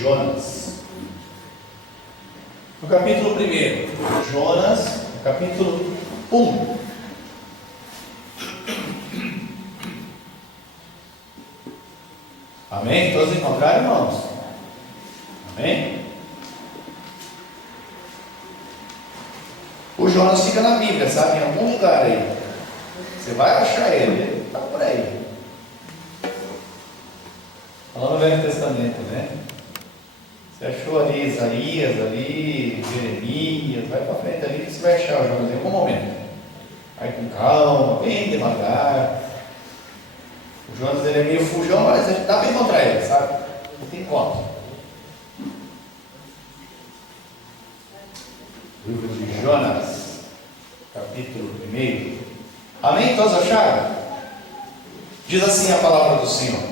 Jonas. No capítulo 1, Jonas, capítulo 1. Amém? Todos encontraram, irmãos? Amém? O Jonas fica na Bíblia, sabe? Em algum lugar aí. Você vai achar ele está por aí. Falando no Velho Testamento, né? Você achou ali Isaías, ali Jeremias, vai para frente ali que você vai achar o Jonas em algum momento. Vai com calma, bem devagar. O Jonas ele é meio fujão, mas dá para encontrar ele, sabe? Não tem como. Livro de Jonas, capítulo 1. Amém? Todos acharam? Diz assim a palavra do Senhor.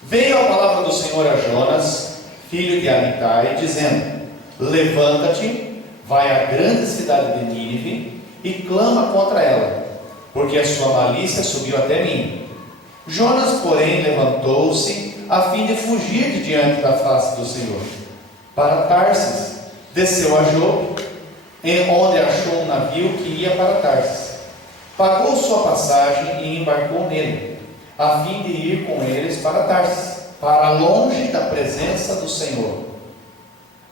Veio a palavra do Senhor a Jonas, filho de Amitai, dizendo: levanta-te, vai à grande cidade de Nínive e clama contra ela, porque a sua malícia subiu até mim. Jonas, porém, levantou-se a fim de fugir de diante da face do Senhor. Para Tarsis, desceu a Jope, onde achou um navio que ia para Tarsis. Pagou sua passagem e embarcou nele, a fim de ir com eles para Tarsis, para longe da presença do Senhor.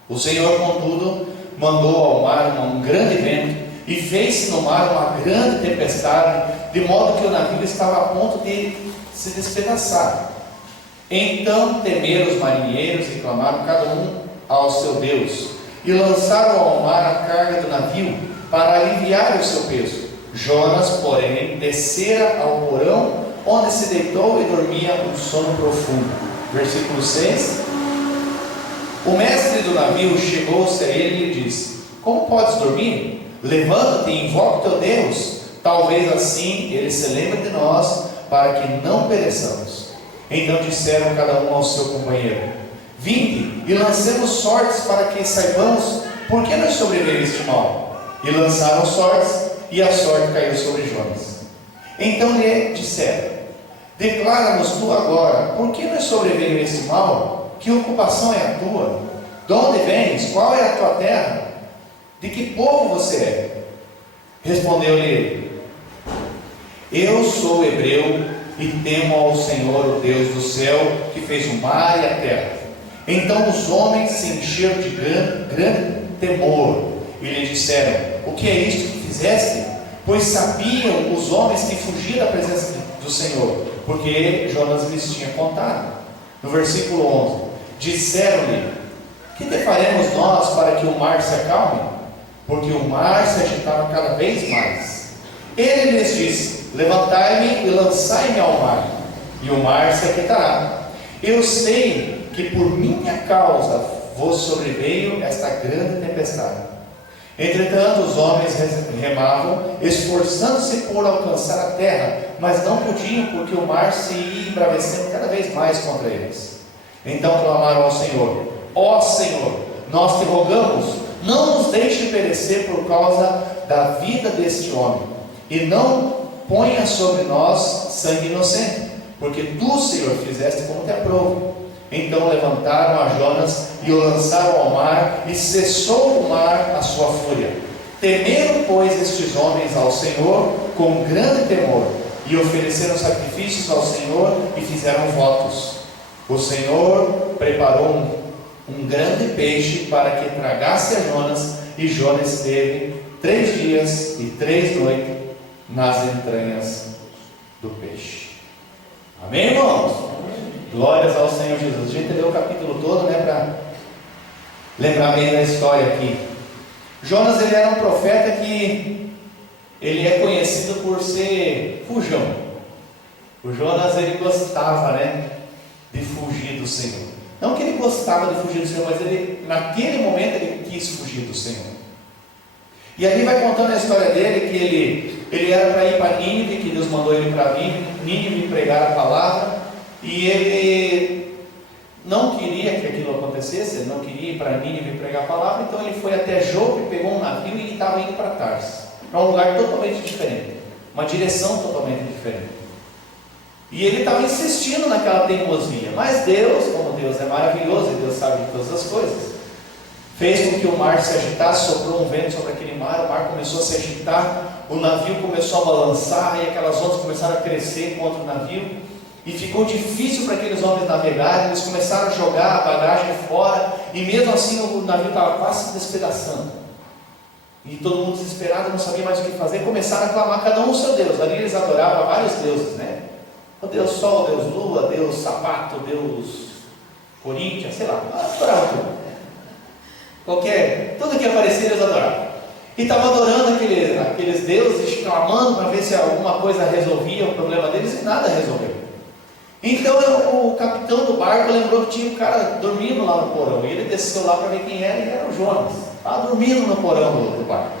O Senhor, contudo, mandou ao mar um grande vento, e fez-se no mar uma grande tempestade, de modo que o navio estava a ponto de se despedaçar. Então temeram os marinheiros e clamaram cada um ao seu Deus, e lançaram ao mar a carga do navio, para aliviar o seu peso. Jonas, porém, descera ao porão, onde se deitou e dormia um sono profundo. Versículo 6. O mestre do navio chegou-se a ele e lhe disse: como podes dormir? Levanta-te e invoca o teu Deus, talvez assim ele se lembre de nós, para que não pereçamos. Então disseram cada um ao seu companheiro: vinde e lancemos sortes, para que saibamos por que nos sobreveio este mal. E lançaram sortes, e a sorte caiu sobre Jonas. Então lhe disseram: declara-nos tu agora, por que nos sobreveio este mal? Que ocupação é a tua? De onde vens? Qual é a tua terra? De que povo você é? Respondeu-lhe ele: eu sou hebreu e temo ao Senhor, o Deus do céu, que fez o mar e a terra. Então os homens se encheram de grande temor e lhe disseram: o que é isto que fizeste? Pois sabiam os homens que fugiam da presença do Senhor, porque Jonas lhes tinha contado. No versículo 11: disseram-lhe: que te faremos nós para que o mar se acalme? Porque o mar se agitava cada vez mais. Ele lhes disse: levantai-me e lançai-me ao mar, e o mar se aquietará. Eu sei que por minha causa vos sobreveio esta grande tempestade. Entretanto os homens remavam, esforçando-se por alcançar a terra, mas não podiam, porque o mar se ia embravecendo cada vez mais contra eles. Então clamaram ao Senhor: ó Senhor, nós te rogamos, não nos deixe perecer por causa da vida deste homem, e não ponha sobre nós sangue inocente, porque tu, Senhor, fizeste como te aprouve. Então levantaram a Jonas e o lançaram ao mar, e cessou o mar a sua fúria. Temeram, pois, estes homens ao Senhor com grande temor, e ofereceram sacrifícios ao Senhor e fizeram votos. O Senhor preparou um grande peixe para que tragasse a Jonas, e Jonas esteve 3 dias e 3 noites nas entranhas do peixe. Amém, irmãos? Glórias ao Senhor Jesus. A gente leu o capítulo todo, né, para lembrar bem da história aqui. Jonas, ele era um profeta que ele é conhecido por ser fujão. O Jonas, ele gostava, né, de fugir do Senhor. Não que ele gostava de fugir do Senhor, mas ele, naquele momento, ele quis fugir do Senhor. E ali vai contando a história dele, que ele era para ir para Nínive, que Deus mandou ele para Nínive pregar a palavra, e ele não queria que aquilo acontecesse, ele não queria ir para Nínive pregar a palavra, então ele foi até Jope, pegou um navio e estava indo para Tarsis, para um lugar totalmente diferente, uma direção totalmente diferente. E ele estava insistindo naquela teimosia, mas Deus, como Deus é maravilhoso e Deus sabe de todas as coisas. Fez com que o mar se agitasse, soprou um vento sobre aquele mar, o mar começou a se agitar, o navio começou a balançar e aquelas ondas começaram a crescer contra o navio e ficou difícil para aqueles homens navegarem. Eles começaram a jogar a bagagem fora e mesmo assim o navio estava quase se despedaçando e todo mundo desesperado, não sabia mais o que fazer. Começaram a clamar cada um o seu Deus. Ali eles adoravam vários deuses, né? O Deus Sol, o Deus Lua, Deus Sapato, Deus Corinthians, sei lá, adoravam tudo. Tudo que aparecia eles adoravam. E estavam adorando aqueles deuses, clamando para ver se alguma coisa resolvia o problema deles, e nada resolveu. Então o capitão do barco lembrou que tinha um cara dormindo lá no porão, e ele desceu lá para ver quem era, e era o Jonas. Estava dormindo no porão do barco.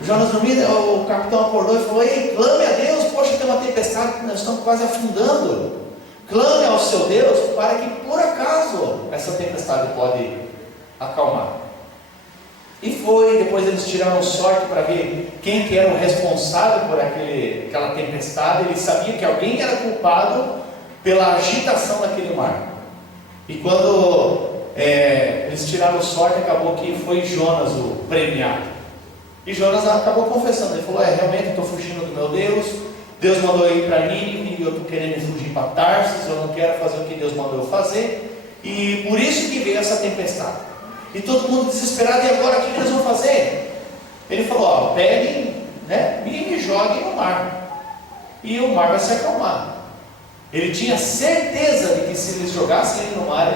O Jonas dormindo, o capitão acordou e falou: ei, clame a Deus, poxa, tem uma tempestade, nós estamos quase afundando. Clame ao seu Deus para que por acaso essa tempestade pode acalmar. E foi, depois eles tiraram sorte para ver quem que era o responsável por aquela tempestade. Eles sabiam que alguém era culpado pela agitação daquele mar. E quando eles tiraram sorte, acabou que foi Jonas o premiado. E Jonas acabou confessando, ele falou: realmente eu estou fugindo do meu Deus, Deus mandou eu ir para Nínive, e eu estou querendo fugir para Tarsis, eu não quero fazer o que Deus mandou eu fazer, e por isso que veio essa tempestade. E todo mundo desesperado, e agora o que eles vão fazer? Ele falou: peguem, né, e me joguem no mar, e o mar vai se acalmar. Ele tinha certeza de que se eles jogassem ele no mar,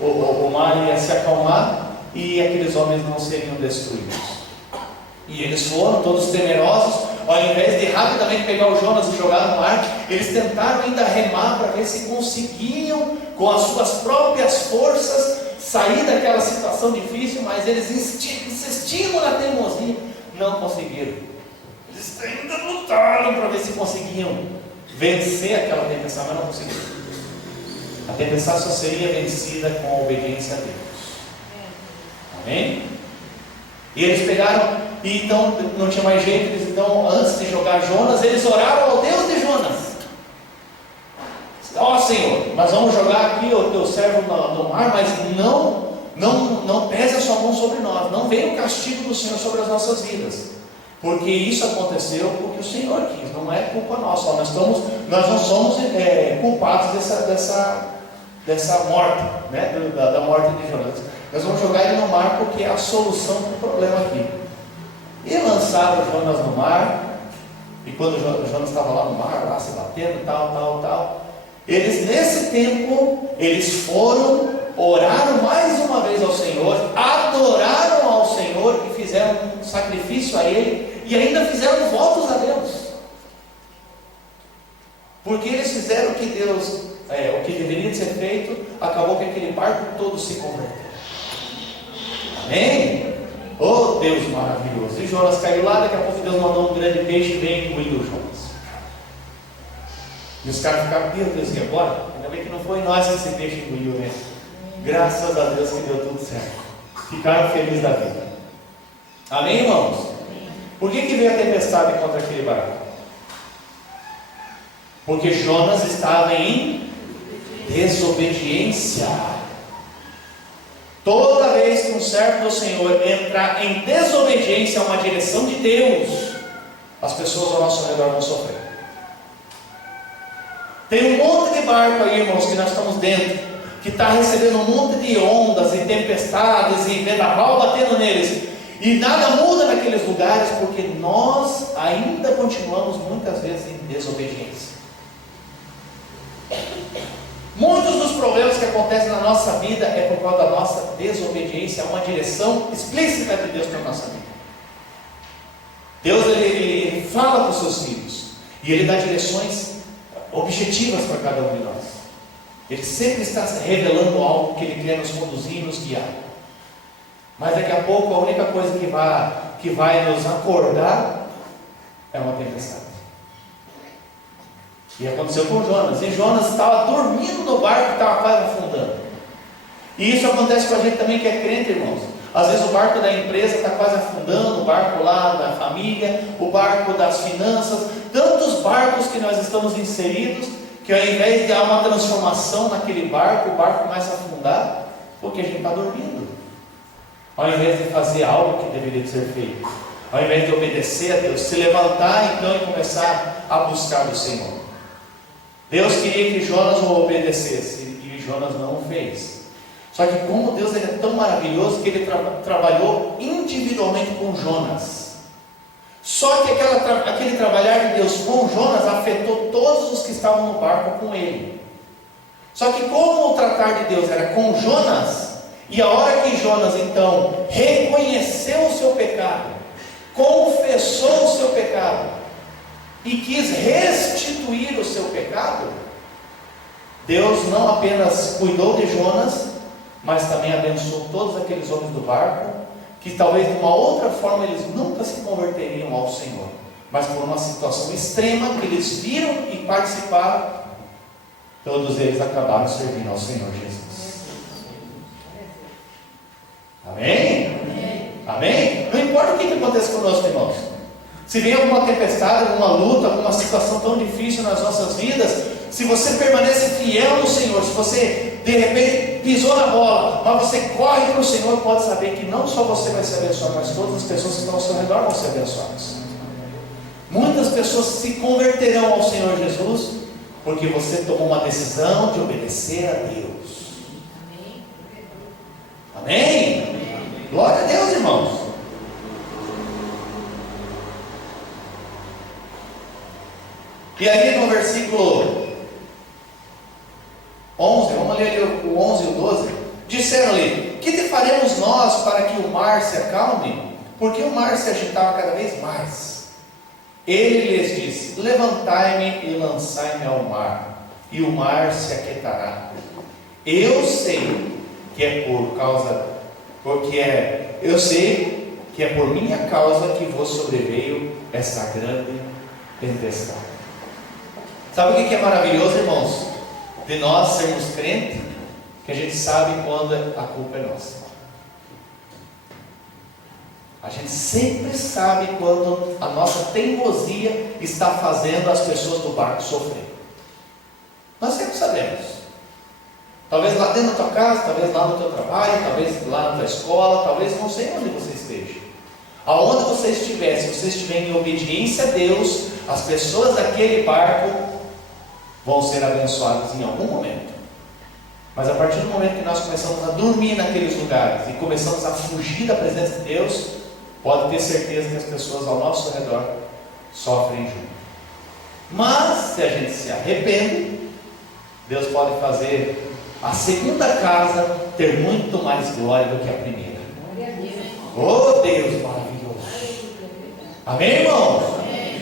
o mar ia se acalmar, e aqueles homens não seriam destruídos. E eles foram todos temerosos. Ao invés de rapidamente pegar o Jonas e jogar no mar, eles tentaram ainda remar para ver se conseguiam, com as suas próprias forças, sair daquela situação difícil, mas eles insistiram na teimosia, não conseguiram. Eles ainda lutaram para ver se conseguiam vencer aquela tempestade, mas não conseguiram. A tempestade só seria vencida com a obediência a Deus. Amém? E eles pegaram, e então não tinha mais jeito. Eles, então, antes de jogar Jonas, eles oraram ao Deus de Jonas: ó Senhor, nós vamos jogar aqui o teu servo no mar, mas não pese a sua mão sobre nós, não venha o castigo do Senhor sobre as nossas vidas, porque isso aconteceu porque o Senhor quis, não é culpa nossa. Nós não somos culpados dessa morte, né? da morte de Jonas. Nós vamos jogar ele no mar porque é a solução do problema aqui. E lançaram Jonas no mar, e quando Jonas estava lá no mar, lá se batendo, tal, eles nesse tempo, eles foram, oraram mais uma vez ao Senhor, adoraram ao Senhor e fizeram um sacrifício a Ele, e ainda fizeram votos a Deus, porque eles fizeram o que o que deveria ser feito. Acabou que aquele barco todo se converteu. Amém? Oh Deus maravilhoso! E Jonas caiu lá, daqui a pouco Deus mandou um grande peixe e veio engolir o Jonas. E os caras ficaram: meu Deus, e agora? Ainda bem que não foi nós que esse peixe engoliu, né? Graças a Deus que deu tudo certo. Ficaram felizes da vida. Amém, irmãos? Por que veio a tempestade contra aquele barco? Porque Jonas estava em desobediência. Toda vez que um servo do Senhor entrar em desobediência a uma direção de Deus, as pessoas ao nosso redor vão sofrer. Tem um monte de barco aí, irmãos, que nós estamos dentro, que está recebendo um monte de ondas e tempestades e vendaval batendo neles, e nada muda naqueles lugares, porque nós ainda continuamos muitas vezes em desobediência. Muitos dos problemas que acontecem na nossa vida é por causa da nossa desobediência a uma direção explícita de Deus para a nossa vida. Deus ele fala para os seus filhos, e Ele dá direções objetivas para cada um de nós. Ele sempre está revelando algo que Ele quer nos conduzir e nos guiar. Mas daqui a pouco a única coisa que vai nos acordar é uma tempestade. E aconteceu com Jonas. E Jonas estava dormindo no barco, estava quase afundando. E isso acontece com a gente também que é crente, irmãos. Às vezes o barco da empresa está quase afundando, o barco lá da família, o barco das finanças, tantos barcos que nós estamos inseridos, que ao invés de dar uma transformação naquele barco, o barco começa a afundar, porque a gente está dormindo. Ao invés de fazer algo que deveria ser feito, ao invés de obedecer a Deus, se levantar então e começar a buscar o Senhor. Deus queria que Jonas o obedecesse, e Jonas não o fez. Só que como Deus é tão maravilhoso, que Ele trabalhou individualmente com Jonas. Só que aquele trabalhar de Deus com Jonas afetou todos os que estavam no barco com ele. Só que como o tratar de Deus era com Jonas, e a hora que Jonas então reconheceu o seu pecado, confessou o seu pecado e quis restituir o seu pecado, Deus não apenas cuidou de Jonas, mas também abençoou todos aqueles homens do barco, que talvez de uma outra forma eles nunca se converteriam ao Senhor, mas por uma situação extrema que eles viram e participaram, todos eles acabaram servindo ao Senhor Jesus. Amém? Amém? Não importa o que acontece conosco, irmãos. Se vem alguma tempestade, alguma luta, alguma situação tão difícil nas nossas vidas, se você permanece fiel no Senhor, se você de repente pisou na bola, mas você corre para o Senhor, pode saber que não só você vai ser abençoado, mas todas as pessoas que estão ao seu redor vão ser abençoadas. Muitas pessoas se converterão ao Senhor Jesus, porque você tomou uma decisão de obedecer a Deus. Amém? Glória a Deus, irmãos. E aí no versículo 11, vamos ler ali o 11 e o 12. Disseram-lhe: que te faremos nós para que o mar se acalme? Porque o mar se agitava cada vez mais. Ele lhes disse: levantai-me e lançai-me ao mar, e o mar se aquietará. Eu sei que é por minha causa que vos sobreveio essa grande tempestade. Sabe o que é maravilhoso, irmãos? De nós sermos crentes, que a gente sabe quando a culpa é nossa. A gente sempre sabe quando a nossa teimosia está fazendo as pessoas do barco sofrer. Nós sempre sabemos. Talvez lá dentro da tua casa, talvez lá no teu trabalho, talvez lá na tua escola, talvez não sei onde você esteja. Aonde você estiver, se você estiver em obediência a Deus, as pessoas daquele barco vão ser abençoadas em algum momento. Mas a partir do momento que nós começamos a dormir naqueles lugares e começamos a fugir da presença de Deus, pode ter certeza que as pessoas ao nosso redor sofrem junto. Mas se a gente se arrepende, Deus pode fazer a segunda casa ter muito mais glória do que a primeira. Oh Deus maravilhoso! Amém, irmãos?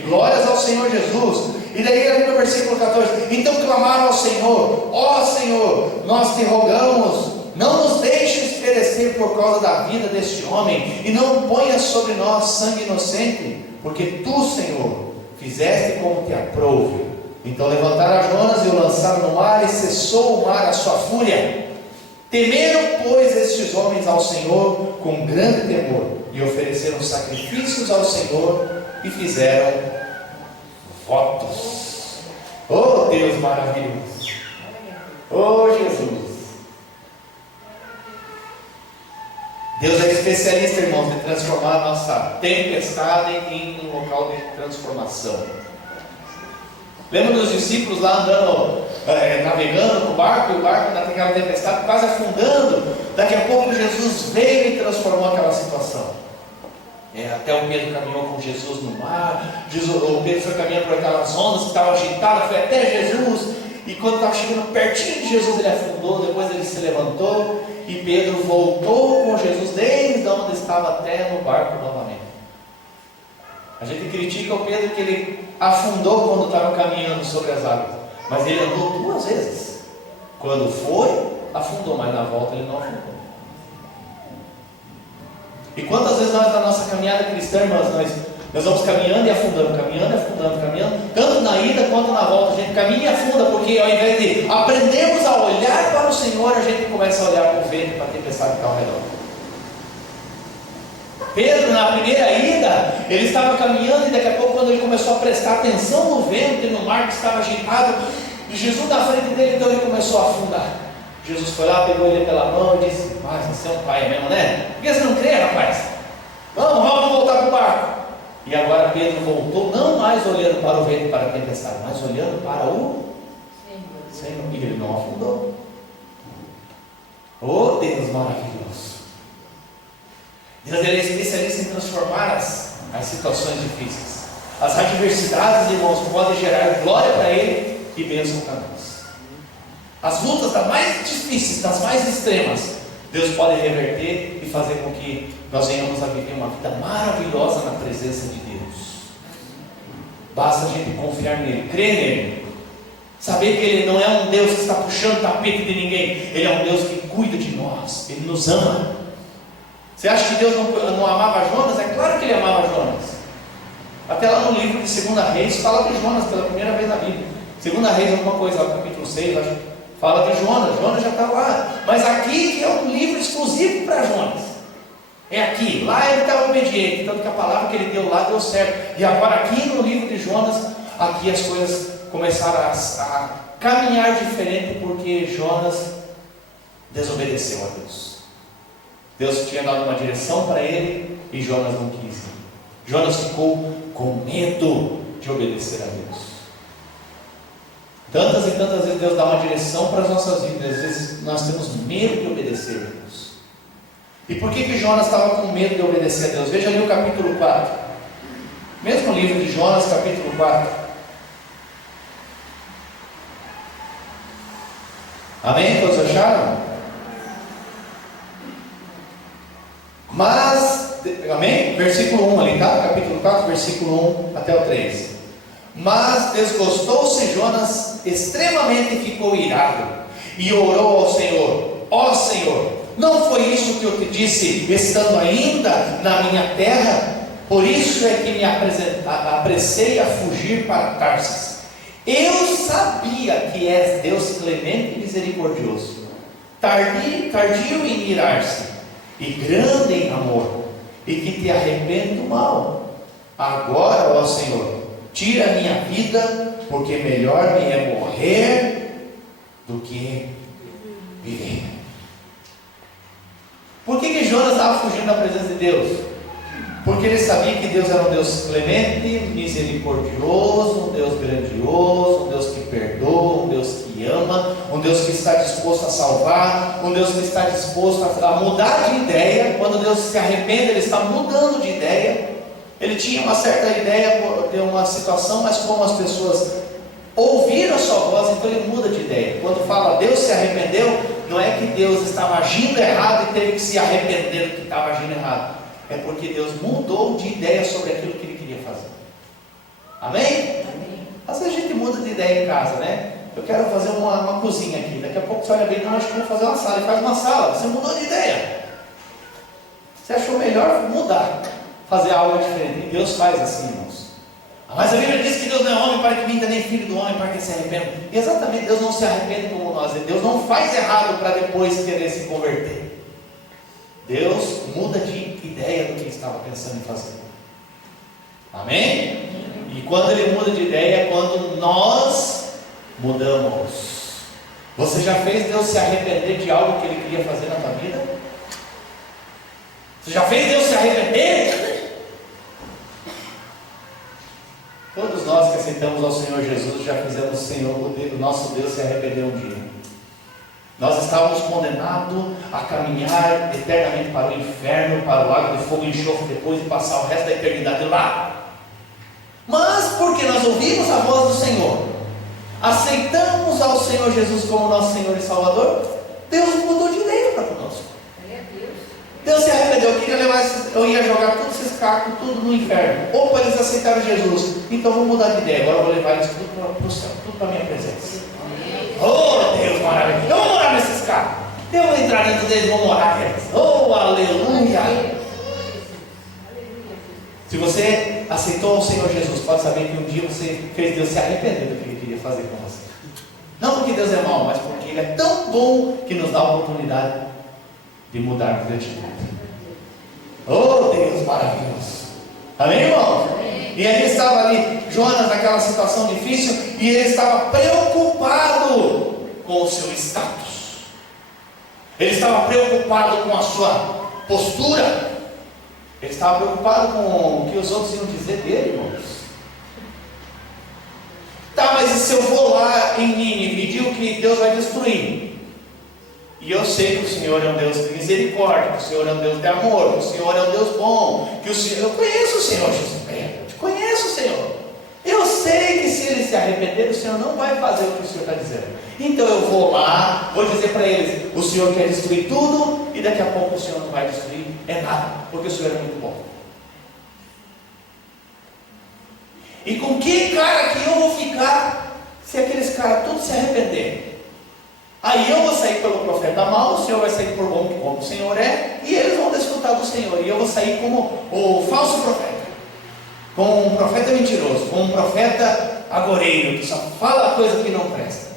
Glórias ao Senhor Jesus. E daí ali no versículo 14: então clamaram ao Senhor: ó Senhor, nós te rogamos, não nos deixes perecer por causa da vida deste homem, e não ponhas sobre nós sangue inocente, porque tu, Senhor, fizeste como te aprouve. Então levantaram a Jonas e o lançaram no mar, e cessou o mar a sua fúria. Temeram, pois, estes homens ao Senhor com grande temor, e ofereceram sacrifícios ao Senhor, e fizeram votos. Oh Deus maravilhoso! Oh Jesus! Deus é especialista, irmãos, de transformar a nossa tempestade em um local de transformação. Lembra dos discípulos lá andando, navegando com o barco, e o barco naquela tempestade quase afundando. Daqui a pouco Jesus veio e transformou aquela situação. Até o Pedro caminhou com Jesus no mar. O Pedro foi caminhando por aquelas ondas que estavam agitadas, foi até Jesus, e quando estava chegando pertinho de Jesus, ele afundou. Depois ele se levantou, e Pedro voltou com Jesus desde onde estava até no barco novamente. A gente critica o Pedro que ele afundou quando estava caminhando sobre as águas, mas ele andou 2 vezes. Quando foi, afundou, mas na volta ele não afundou. E quantas vezes nós, na nossa caminhada cristã, irmãos, nós vamos caminhando e afundando, tanto na ida quanto na volta. A gente caminha e afunda, porque ao invés de aprendermos a olhar para o Senhor, a gente começa a olhar para o vento, para a tempestade que está ao redor. Pedro, na primeira ida, ele estava caminhando, e daqui a pouco, quando ele começou a prestar atenção no vento e no mar que estava agitado, E Jesus na frente dele, então ele começou a afundar. Jesus foi lá, pegou ele pela mão e disse: mas você é um pai mesmo, né? Por que você não crê, rapaz? Vamos voltar para o barco. E agora Pedro voltou, não mais olhando para o vento, para a tempestade, mas olhando para o Senhor. E ele não afundou. Oh, Deus maravilhoso! Deus, ele é especialista em transformar as situações difíceis. As adversidades, irmãos, podem gerar glória para Ele e bênção para nós. As lutas das mais difíceis, das mais extremas, Deus pode reverter e fazer com que nós venhamos a viver uma vida maravilhosa na presença de Deus. Basta a gente confiar nele, crer nele, saber que Ele não é um Deus que está puxando o tapete de ninguém. Ele é um Deus que cuida de nós, Ele nos ama. Você acha que Deus não amava Jonas? É claro que Ele amava Jonas. Até lá no livro de 2 Reis fala de Jonas pela primeira vez na Bíblia. 2 Reis alguma coisa, lá no capítulo 6, acho, fala de Jonas. Jonas já está lá. Mas aqui que é um livro exclusivo para Jonas. É aqui. Lá ele estava obediente, tanto que a palavra que ele deu lá deu certo. E agora aqui no livro de Jonas, aqui as coisas começaram a caminhar diferente, porque Jonas desobedeceu a Deus. Deus tinha dado uma direção para ele e Jonas não quis ir. Jonas ficou com medo de obedecer a Deus. Tantas e tantas vezes Deus dá uma direção para as nossas vidas, às vezes nós temos medo de obedecer a Deus. E por que Jonas estava com medo de obedecer a Deus? Veja ali o capítulo 4, mesmo livro de Jonas, capítulo 4. Amém? Todos acharam? Mas, amém? Versículo 1 ali, tá? Capítulo 4, versículo 1 até o 3. Mas desgostou-se Jonas extremamente e ficou irado, e orou ao Senhor: ó Senhor, não foi isso que eu te disse, estando ainda na minha terra? Por isso é que me apressei a fugir para Tarsis. Eu sabia que és Deus clemente e misericordioso, tardio em irar-se e grande em amor, e que te arrepende do mal. Agora, ó Senhor, tira a minha vida, porque melhor me é morrer do que viver. Por que Jonas estava fugindo da presença de Deus? Porque ele sabia que Deus era um Deus clemente, misericordioso, um Deus grandioso, um Deus que perdoa, um Deus que ama, um Deus que está disposto a salvar, um Deus que está disposto a mudar de ideia. Quando Deus se arrepende, Ele está mudando de ideia. Ele tinha uma certa ideia de uma situação, mas como as pessoas ouviram a sua voz, então ele muda de ideia. Quando fala Deus se arrependeu, não é que Deus estava agindo errado e teve que se arrepender do que estava agindo errado. É porque Deus mudou de ideia sobre aquilo que Ele queria fazer. Amém? Amém. Às vezes a gente muda de ideia em casa, né? Eu quero fazer uma cozinha aqui. Daqui a pouco você olha bem, não, acho que vou fazer uma sala. E faz uma sala. Você mudou de ideia. Você achou melhor mudar, fazer algo diferente. E Deus faz assim, irmãos. Mas a Bíblia diz que Deus não é homem para que minta, nem filho do homem para que se arrependa. E exatamente, Deus não se arrepende como nós. Deus não faz errado para depois querer se converter. Deus muda de ideia do que estava pensando em fazer. Amém? E quando Ele muda de ideia, é quando nós mudamos. Você já fez Deus se arrepender de algo que Ele queria fazer na tua vida? Você já fez Deus se arrepender? Todos nós que aceitamos ao Senhor Jesus já fizemos o nosso Deus se arrepender um dia. Nós estávamos condenados a caminhar eternamente para o inferno, para o lago de fogo e enxofre depois e passar o resto da eternidade lá. Mas porque nós ouvimos a voz do Senhor, aceitamos ao Senhor Jesus como nosso Senhor e Salvador, Deus mudou de ideia para conosco. Deus se arrependeu, eu ia jogar todos esses cacos, tudo no inferno. Opa, eles aceitaram Jesus, então vou mudar de ideia, agora eu vou levar eles tudo para o céu, tudo para a minha presença. Oh, Deus maravilhoso, eu vou morar nesses carros, eu vou entrar dentro deles e vou morar neles. Oh, aleluia. Se você aceitou o Senhor Jesus, pode saber que um dia você fez Deus se arrepender do que Ele queria fazer com você. Não porque Deus é mau, mas porque Ele é tão bom que nos dá a oportunidade de mudar de atitude. Oh, Deus maravilhoso. Amém, irmão? E ele estava ali, Jonas, naquela situação difícil, e ele estava preocupado com o seu status. Ele estava preocupado com a sua postura. Ele estava preocupado com o que os outros iam dizer dele, irmãos. Tá, mas e se eu vou lá em Nínive e digo que Deus vai destruir? E eu sei que o Senhor é um Deus de misericórdia, que o Senhor é um Deus de amor, que o Senhor é um Deus bom, que o Senhor... Eu conheço o Senhor, Jesus. Eu te conheço, Senhor. Eu sei que se eles se arrependerem, o Senhor não vai fazer o que o Senhor está dizendo. Então eu vou lá, vou dizer para eles: o Senhor quer destruir tudo, e daqui a pouco o Senhor não vai destruir nada, porque o Senhor é muito bom. E com que cara que eu vou ficar se aqueles caras todos se arrependerem? Aí eu vou sair pelo profeta mau, o Senhor vai sair por bom, como o Senhor é, e eles vão desfrutar do Senhor, e eu vou sair como o falso profeta, como um profeta mentiroso, como um profeta agoreiro, que só fala coisa que não presta,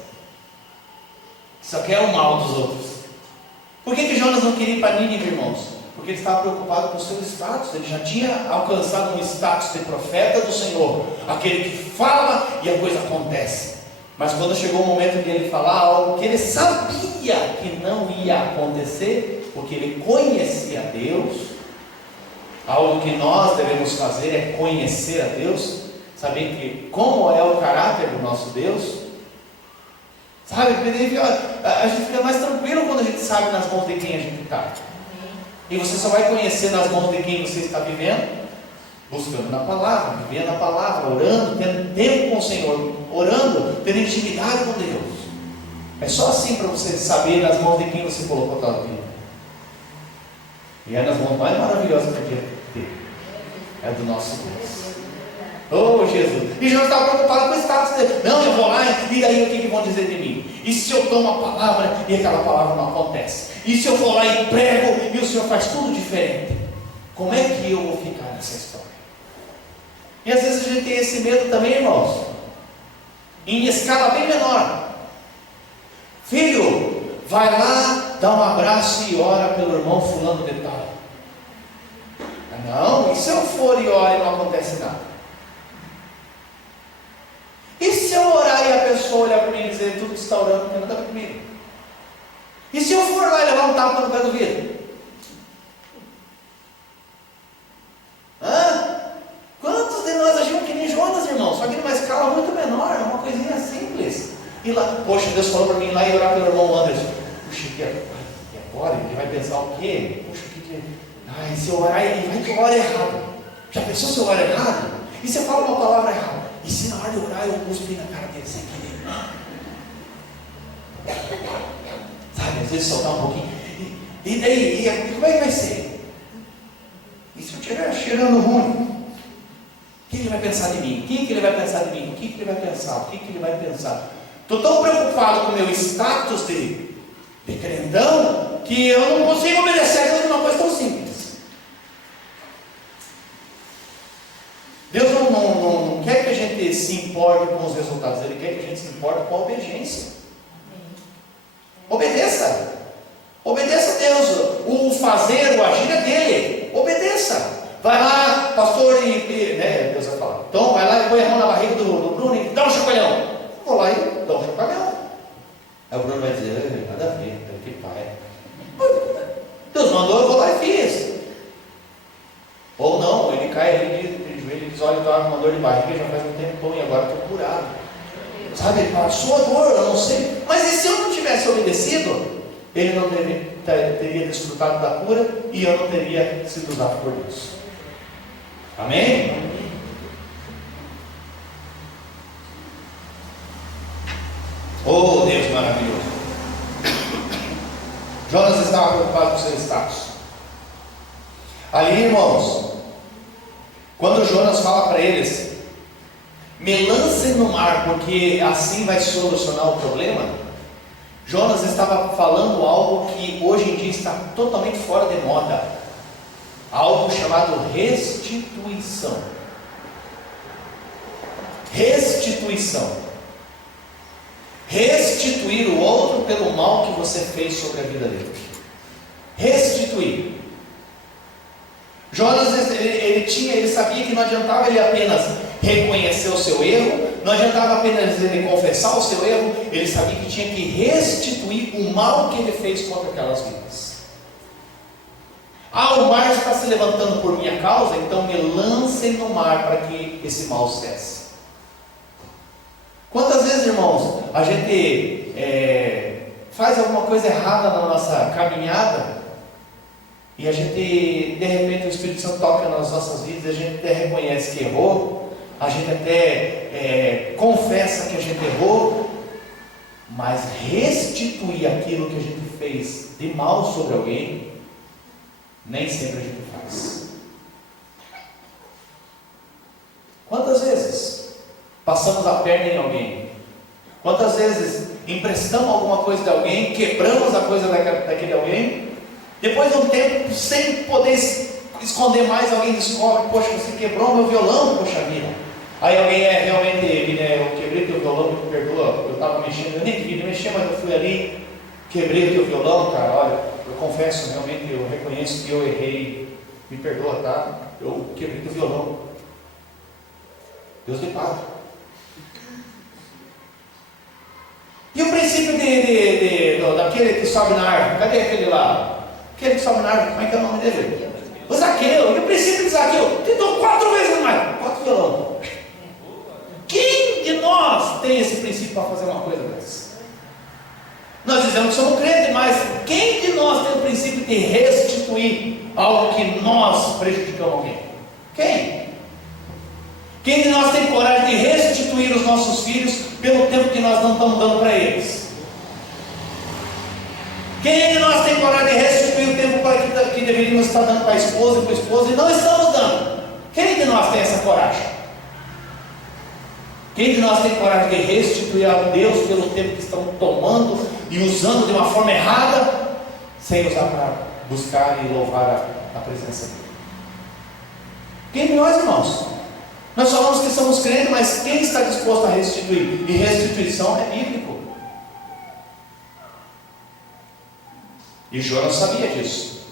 que só quer o mal dos outros. Por que Jonas não queria ir para Nínive, irmãos? Porque ele estava preocupado com o seu status. Ele já tinha alcançado um status de profeta do Senhor, aquele que fala e a coisa acontece. Mas quando chegou o momento de ele falar algo que ele sabia que não ia acontecer, porque ele conhecia Deus, algo que nós devemos fazer é conhecer a Deus, saber que como é o caráter do nosso Deus, sabe? A gente fica mais tranquilo quando a gente sabe nas mãos de quem a gente está. E você só vai conhecer nas mãos de quem você está vivendo, buscando na palavra, vivendo a palavra, orando, tendo tempo com o Senhor, orando, tendo intimidade com Deus. É só assim para você saber nas mãos de quem você colocou a sua vida. E é nas mãos mais maravilhosas que podia ter, é do nosso Deus. Oh Jesus! E Jesus estava preocupado com o status dele. Não, eu vou lá, e daí o que vão dizer de mim? E se eu dou uma palavra e aquela palavra não acontece? E se eu vou lá e prego e o Senhor faz tudo diferente? Como é que eu vou ficar nessa história? E às vezes a gente tem esse medo também, irmãos, em escala bem menor. Filho, vai lá, dá um abraço e ora pelo irmão fulano de tal. Não, e se eu for e oro e não acontece nada? E se eu orar e a pessoa olhar para mim e dizer: tudo que está orando não tem nada a ver comigo? E se eu for lá e levar um tapa no pé do vidro? Quantos de nós agimos que nem Jonas, irmão? Só que numa escala muito menor, uma coisinha simples. E lá, poxa, Deus falou para mim lá e orar pelo irmão Anderson. Puxa, e agora? Ele vai pensar o quê? Puxa, ai, se eu orar, ele vai que eu oro errado. Já pensou se eu oro errado? E se eu falo uma palavra errada? E se na hora de orar eu cuspi na cara dele sem querer? Sabe, às vezes soltar um pouquinho. E daí, e como é que vai ser? E se eu estiver cheirando ruim? O que ele vai pensar de mim? O que ele vai pensar de mim? O que ele vai pensar? O que ele vai pensar? Estou tão preocupado com o meu status de crentão que eu não consigo obedecer a Deus de uma coisa tão simples. Deus não quer que a gente se importe com os resultados, Ele quer que a gente se importe com a obediência. Obedeça. Obedeça a Deus. O fazer, o agir é dele. Obedeça. Vai lá, pastor, né, Deus vai falar. Então vai lá e põe a mão na barriga do Bruno e dá um chacoalhão. Vou lá e dá um chacoalhão. Aí o Bruno vai dizer: nada a ver, que pai. Deus mandou, eu vou lá e fiz. Ou não, ele cai ali de joelho e diz: olha, eu estava com uma dor de barriga já faz um tempão e agora estou curado. Sabe, passou a dor, eu não sei. Mas e se eu não tivesse obedecido, ele não teria desfrutado da cura e eu não teria sido usado por Deus. Amém? Oh, Deus maravilhoso. Jonas estava preocupado com o seu status. Ali, irmãos, quando Jonas fala para eles: me lancem no mar, porque assim vai solucionar o problema, Jonas estava falando algo que hoje em dia está totalmente fora de moda, algo chamado restituição. Restituição. Restituir o outro pelo mal que você fez sobre a vida dele. Restituir. Jonas, ele sabia que não adiantava ele apenas reconhecer o seu erro, não adiantava apenas ele confessar o seu erro, ele sabia que tinha que restituir o mal que ele fez contra aquelas vidas. O mar está se levantando por minha causa, então me lancem no mar para que esse mal cesse. Quantas vezes, irmãos, a gente faz alguma coisa errada na nossa caminhada, e a gente, de repente, o Espírito Santo toca nas nossas vidas, a gente até reconhece que errou, a gente até confessa que a gente errou, mas restituir aquilo que a gente fez de mal sobre alguém, nem sempre a gente faz. Quantas vezes passamos a perna em alguém? Quantas vezes emprestamos alguma coisa de alguém, quebramos a coisa daquele alguém, depois de um tempo, sem poder esconder mais, alguém descobre: poxa, você quebrou meu violão, poxa vida. Aí alguém realmente, eu quebrei teu violão, me perdoa, eu estava mexendo, eu nem queria mexer, mas eu fui ali, quebrei o teu violão, cara, olha, eu confesso, realmente, eu reconheço que eu errei, me perdoa, tá? Eu quebrei teu violão. Deus lhe paga. E o princípio daquele que sobe na árvore? Cadê aquele lá? Aquele que sobe na árvore, como é que é o nome dele? O Zaqueu. E o princípio de Zaqueu? Te dou 4 vezes mais. 4 violão. Quem de nós tem esse princípio para fazer uma coisa dessa? Nós dizemos que somos crentes, mas quem de nós tem o princípio de restituir algo que nós prejudicamos alguém? Quem? Quem de nós tem coragem de restituir os nossos filhos pelo tempo que nós não estamos dando para eles? Quem de nós tem coragem de restituir o tempo que deveríamos estar dando para a esposa e para o esposo e não estamos dando? Quem de nós tem essa coragem? Quem de nós tem coragem de restituir a Deus pelo tempo que estamos tomando e usando de uma forma errada, sem usar para buscar e louvar a presença dele? Quem de nós, irmãos? Nós falamos que somos crentes, mas quem está disposto a restituir? E restituição é bíblico. E Jonas sabia disso,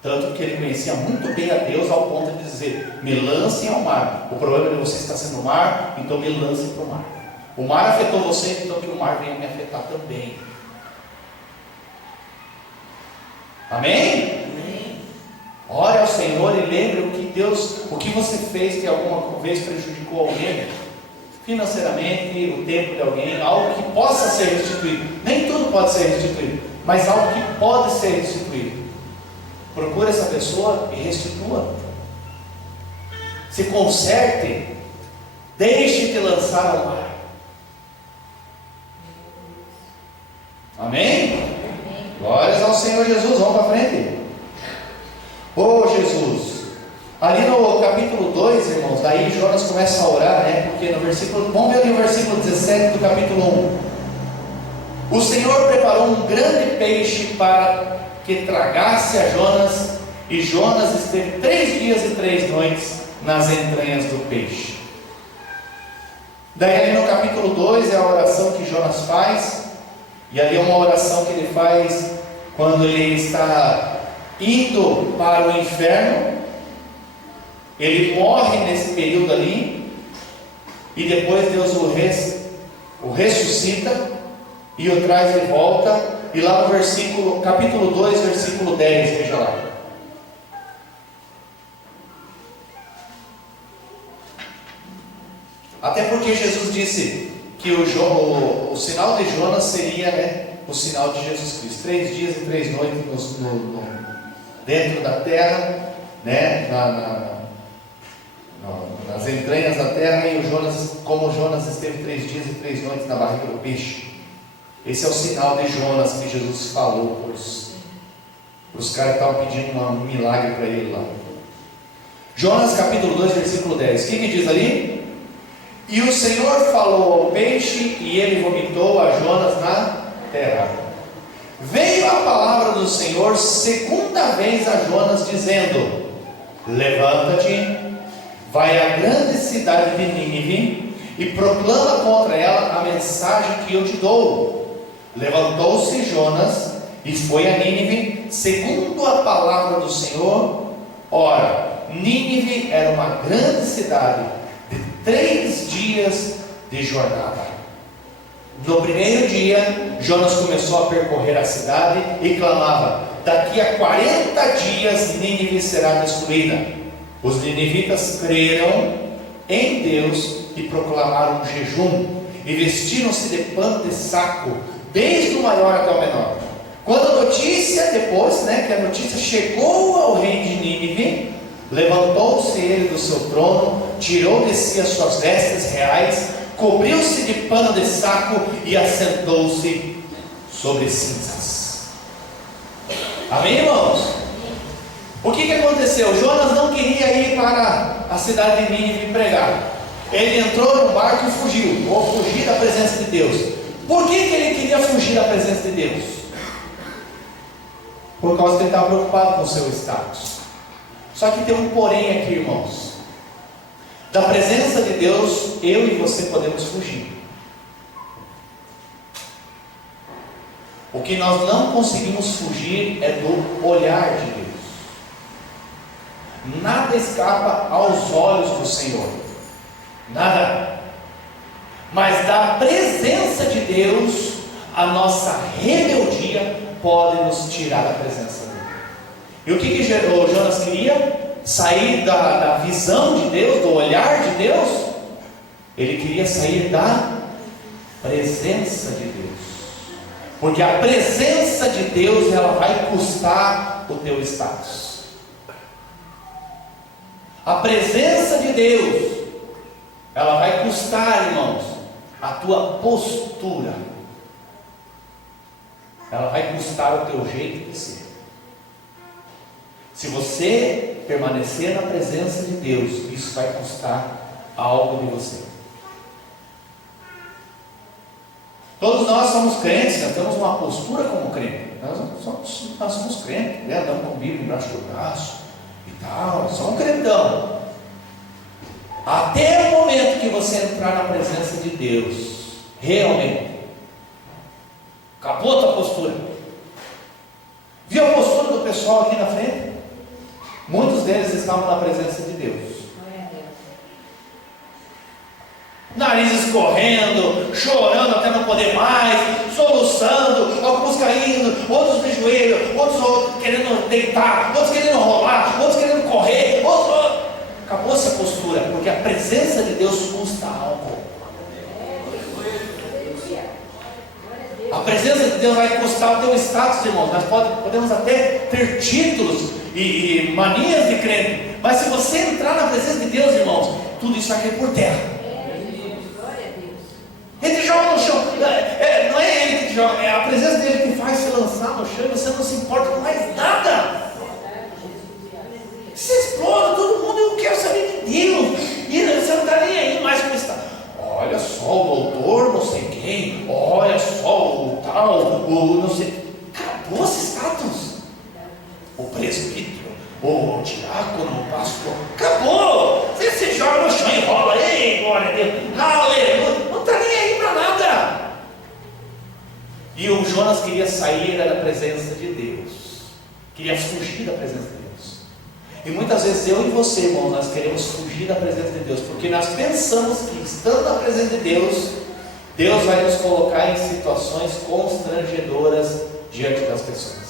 tanto que ele conhecia muito bem a Deus, ao ponto de dizer: me lancem ao mar. O problema de você está sendo o mar, então me lancem para o mar. O mar afetou você, então que o mar venha me afetar também. Amém? Amém. Ore ao Senhor e lembre o que você fez que alguma vez prejudicou alguém, financeiramente, o tempo de alguém, algo que possa ser restituído. Nem tudo pode ser restituído, mas algo que pode ser restituído. Procure essa pessoa e restitua. Se conserte. Deixe-te lançar ao mar. Amém? Amém? Glórias ao Senhor Jesus. Vamos para frente. Oh Jesus. Ali no capítulo 2, irmãos, daí Jonas começa a orar, né? Porque no versículo, vamos ver ali o versículo 17 do capítulo 1. O Senhor preparou um grande peixe para que tragasse a Jonas, e Jonas esteve 3 dias e 3 noites nas entranhas do peixe. Daí ali no capítulo 2 é a oração que Jonas faz, e ali é uma oração que ele faz quando ele está indo para o inferno. Ele morre nesse período ali, e depois Deus o ressuscita e o traz de volta. E lá no capítulo 2, versículo 10, veja lá. Até porque Jesus disse que o sinal de Jonas seria, né, o sinal de Jesus Cristo. 3 dias e 3 noites dentro da terra, né, nas entranhas da terra, e como Jonas esteve 3 dias e 3 noites na barriga do peixe. Esse é o sinal de Jonas que Jesus falou para os caras que estavam pedindo um milagre para ele lá. Jonas capítulo 2, versículo 10. O que diz ali? E o Senhor falou ao peixe, e ele vomitou a Jonas na terra. Veio a palavra do Senhor segunda vez a Jonas, dizendo: levanta-te, vai à grande cidade de Nínive e proclama contra ela a mensagem que eu te dou. Levantou-se Jonas e foi a Nínive, segundo a palavra do Senhor, Ora, Nínive era uma grande cidade de 3 dias de jornada. No primeiro dia, Jonas começou a percorrer a cidade e clamava: daqui a 40 dias Nínive será destruída. Os ninivitas creram em Deus e proclamaram um jejum, e vestiram-se de pano de saco, desde o maior até o menor. Quando a notícia, que a notícia chegou ao rei de Nínive, levantou-se ele do seu trono, tirou de si as suas vestes reais, cobriu-se de pano de saco e assentou-se sobre cinzas. Amém, irmãos? O que aconteceu? Jonas não queria ir para a cidade de Nínive pregar. Ele entrou no barco e fugiu, ou fugir da presença de Deus. Por que ele queria fugir da presença de Deus? Por causa que ele estava preocupado com o seu status. Só que tem um porém aqui, irmãos. Da presença de Deus, eu e você podemos fugir. O que nós não conseguimos fugir é do olhar de Deus. Nada escapa aos olhos do Senhor. Nada. Mas da presença de Deus, a nossa rebeldia pode nos tirar da presença dele. E o que o Jonas queria? Sair da visão de Deus, do olhar de Deus. Ele queria sair da presença de Deus. Porque a presença de Deus, ela vai custar o teu status. A presença de Deus, ela vai custar, irmãos, a tua postura. Ela vai custar o teu jeito de ser. Se você permanecer na presença de Deus, isso vai custar algo de você. Todos nós somos crentes, nós temos uma postura como crente. Nós somos crentes, né? Andamos com a Bíblia embaixo do braço e tal, nós somos crentão. Até o momento que você entrar na presença de Deus, realmente, acabou a tua postura. Viu a postura do pessoal aqui na frente? Muitos deles estavam na presença de Deus. Nariz escorrendo, chorando até não poder mais, soluçando, alguns caindo, outros de joelho, outros querendo deitar, outros querendo rolar, outros querendo correr, outros... Acabou essa postura, porque a presença de Deus custa algo. A presença de Deus vai custar o teu status, irmãos. Nós podemos até ter títulos e manias de crente, mas se você entrar na presença de Deus, irmãos, tudo isso vai cair por terra. Ele te joga no chão. Não é ele que te joga, é a presença dele que faz se lançar no chão e você não se importa com mais nada. Você explora todo mundo, eu quero saber de Deus. E você não está nem aí mais como está. Olha só o doutor, não sei quem. Olha só o tal, o não sei. Acabou esse status. O presbítero, o diácono, o pastor. Acabou. Você se joga no chão e rola. Ei, glória a Deus. Aleluia. Não está nem aí para nada. E o Jonas queria sair da presença de Deus. Queria fugir da presença de Deus. E muitas vezes eu e você, irmãos, nós queremos fugir da presença de Deus, porque nós pensamos que estando na presença de Deus, Deus vai nos colocar em situações constrangedoras diante das pessoas.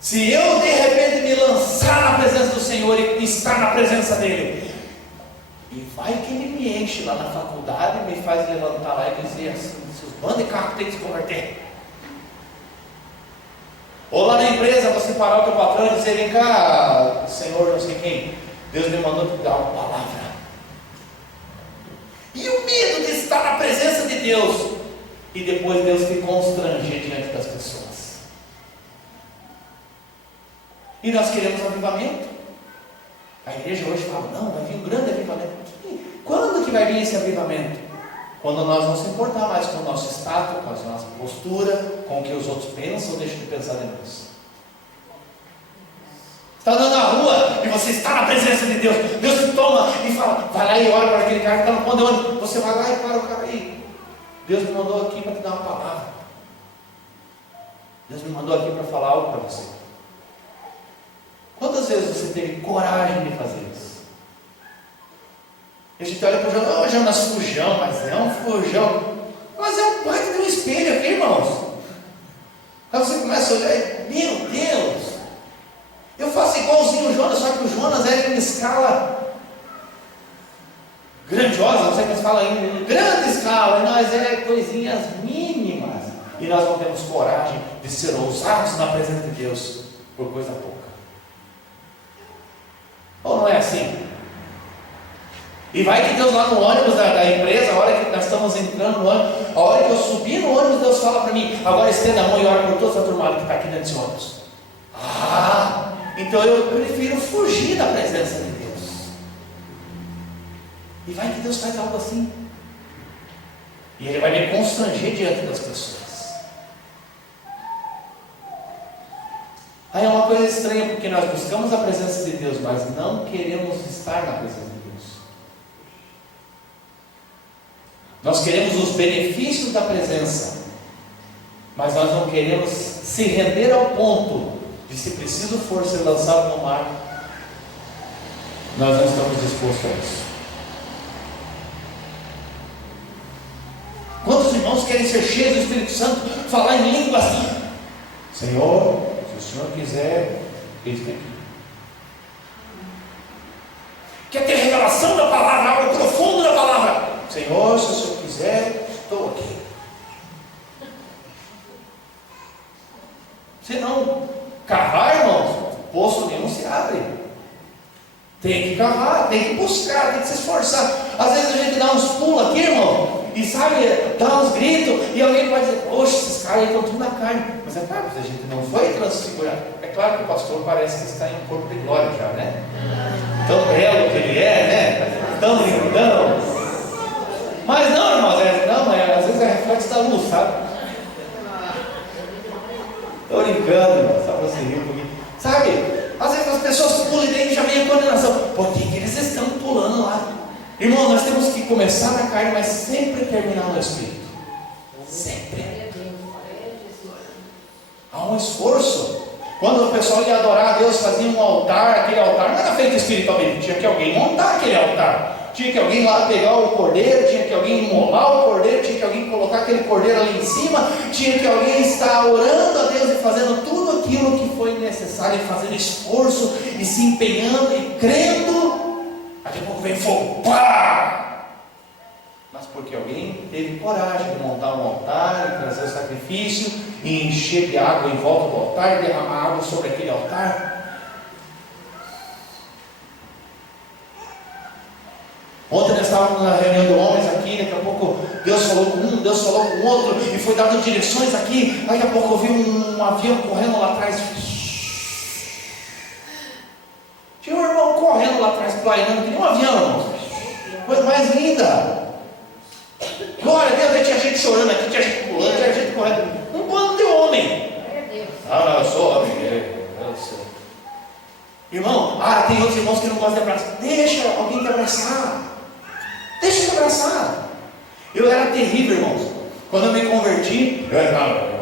Se eu de repente me lançar na presença do Senhor e estar na presença dele, e vai que ele me enche lá na faculdade e me faz levantar lá e dizer assim: seus bandos de carro tem que se converter. Ou lá na empresa você parar o teu patrão e dizer: vem cá, Senhor, não sei quem, Deus me mandou te dar uma palavra. E o medo de estar na presença de Deus e depois Deus te constranger diante das pessoas. E nós queremos avivamento. A igreja hoje fala: não, vai vir um grande avivamento. Quando que vai vir esse avivamento? Quando nós não se importar mais com o nosso status, com a nossa postura, com o que os outros pensam ou deixam de pensar em nós. Está andando na rua e você está na presença de Deus. Deus te toma e fala: vai lá e ora para aquele cara que está no ponto de ônibus. Você vai lá e para o cara aí. Deus me mandou aqui para te dar uma palavra. Deus me mandou aqui para falar algo para você. Quantas vezes você teve coragem de fazer isso? E a gente olha para o Jonas, oh, Jonas, fujão, mas é um fujão. Mas é um baita de um espelho aqui, irmãos. Aí você começa a olhar e, meu Deus, eu faço igualzinho o Jonas, só que o Jonas é em escala grandiosa, não sei como se fala em grande escala, e nós é coisinhas mínimas. E nós não temos coragem de ser ousados na presença de Deus por coisa pouca. Ou não é assim? E vai que Deus lá no ônibus da empresa, a hora que nós estamos entrando no ônibus, a hora que eu subi no ônibus, Deus fala para mim, agora estenda a mão e ora por toda essa turma que está aqui dentro desse ônibus. Então eu prefiro fugir da presença de Deus. E vai que Deus faz algo assim. E Ele vai me constranger diante das pessoas. Aí é uma coisa estranha, porque nós buscamos a presença de Deus, mas não queremos estar na presença de Deus. Nós queremos os benefícios da presença, mas nós não queremos se render ao ponto de, se preciso for ser lançado no mar, nós não estamos dispostos a isso. Quantos irmãos querem ser cheios do Espírito Santo, falar em língua assim? Senhor, se o Senhor quiser, eis aqui. Quer ter revelação da palavra, algo profundo da palavra? Senhor, se o Senhor quiser, estou aqui. Se não cavar, irmãos, o poço nenhum se abre. Tem que cavar, tem que buscar, tem que se esforçar. Às vezes a gente dá uns pulos aqui, irmão, e sabe, dá uns gritos, e alguém pode dizer, poxa, esses caras aí estão tudo na carne. Mas é claro, a gente não foi transfigurado. É claro que o pastor parece que está em um corpo de glória já, né? Tão belo que ele é, né? Tão lindão. Mas não, irmãos, às vezes é reflexo da luz, sabe? Estou brincando, irmão, só para você rir um pouquinho. Sabe, às vezes as pessoas pulam e daí já vem a condenação. Por que eles estão pulando lá? Irmão, nós temos que começar na carne, mas sempre terminar no Espírito. Sempre. Há um esforço. Quando o pessoal ia adorar a Deus, fazia um altar, aquele altar não era feito espiritualmente, tinha que alguém montar aquele altar. Tinha que alguém lá pegar o cordeiro, tinha que alguém imolar o cordeiro, tinha que alguém colocar aquele cordeiro ali em cima, tinha que alguém estar orando a Deus e fazendo tudo aquilo que foi necessário, fazendo esforço e se empenhando e crendo. Daqui a pouco vem fogo, pá! Mas porque alguém teve coragem de montar um altar, e trazer o sacrifício, e encher de água em volta do altar, e derramar água sobre aquele altar. Ontem nós estávamos na reunião de homens aqui, daqui a pouco Deus falou com um, Deus falou com o outro, e foi dando direções aqui. Daqui a pouco eu vi um avião correndo lá atrás. Tinha um irmão correndo lá atrás, planeando, que nem um avião, irmão. Coisa mais linda. Glória a Deus, aí tinha gente chorando aqui, tinha gente pulando, tinha gente correndo. Um bando de homem. Não, eu sou homem. Eu sou. Irmão, tem outros irmãos que não gostam de abraçar. Deixa alguém te abraçar. Deixa ele abraçar. Eu era terrível, irmãos. Quando eu me converti,